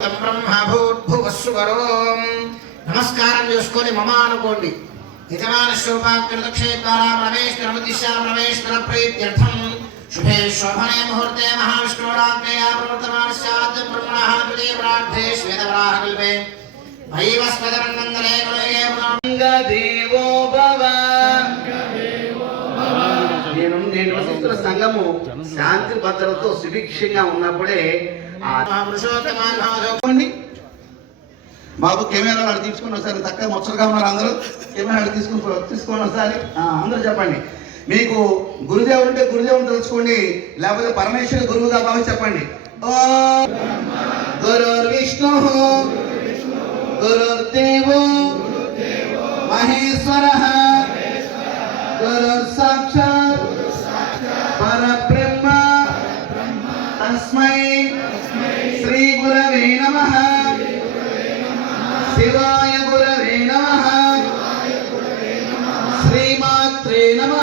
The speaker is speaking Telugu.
బ్రహ్మభూర్భువస్సువరోం నమస్కారం చేసుకొని మమ అనుకోండి. యజమాన శోభాకృతక్షేత్వారా రమేశ్వర ప్రీత్యర్థం శుభే శోభనే ముహూర్తే మహావిష్ణురాజ్ఞయా ప్రవర్తమానస్యాద్ బ్రహ్మణః ద్వితీయ ప్రార్థే శ్వేతవరాహకల్పే వైవస్వదనందనే కులగే దేవో భవ. నేను వసిస్తున్న సంఘము శాంతి భద్రతతో సుభిక్షంగా ఉన్నప్పుడే బాబు కెమెరా వాడు తీసుకుని ఒకసారి తక్కువ ముచ్చటగా ఉన్నారు అందరూ. కెమెరా తీసుకొని ఒకసారి అందరూ చెప్పండి. మీకు గురుదేవుడు ఉంటే గురుదేవుని తెలుసుకోండి, లేకపోతే పరమేశ్వర గురువుగా భావించి చెప్పండి. ఓ గురుర్విష్ణు గురుర్దేవో మహేశ్వర గురు సాక్షాత్ పరబ్రహ్మ తస్మై శ్రీ గురవే నమః. శివాయ గురవే నమః. శ్రీమాత్రే నమః.